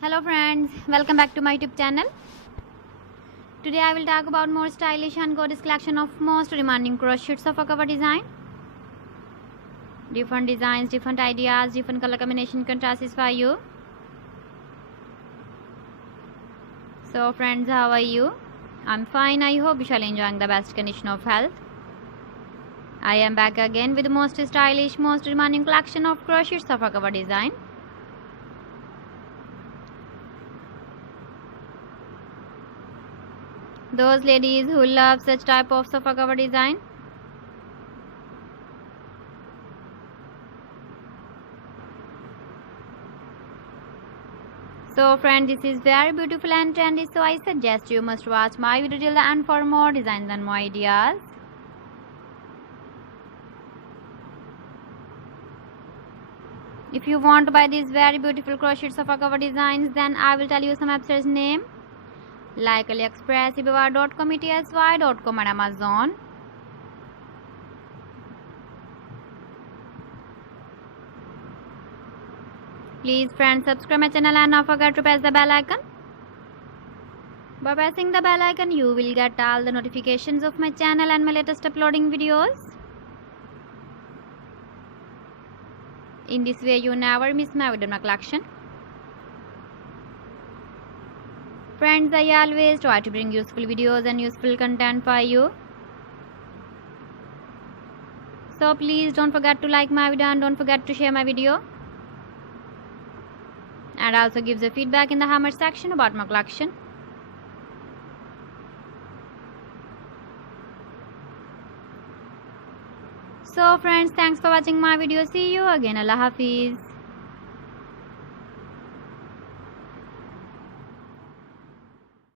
Hello friends, welcome back to my YouTube channel. Today I will talk about more stylish and gorgeous collection of most demanding crochets of a cover design. Different designs, different ideas, different color combination can satisfy you. So friends, how are you? I'm fine. I hope you shall enjoying the best condition of health. I am back again with the most stylish, most demanding collection of crochets of a cover design. Those ladies who love such type of sofa cover design. So friends, this is very beautiful and trendy, so I suggest you must watch my video till the end for more designs and more ideas. If you want to buy these very beautiful crochet sofa cover designs, then I will tell you some websites name like AliExpress, eBay.com, etsy.com and Amazon. Please friends, subscribe my channel and not forget to press the bell icon. By pressing the bell icon, you will get all the notifications of my channel and my latest uploading videos. In this way, you never miss my video in my collection. Friends, I always try to bring useful videos and useful content for you. So please don't forget to like my video and don't forget to share my video. And also give the feedback in the comment section about my collection. So friends, thanks for watching my video. See you again. Allah Hafiz.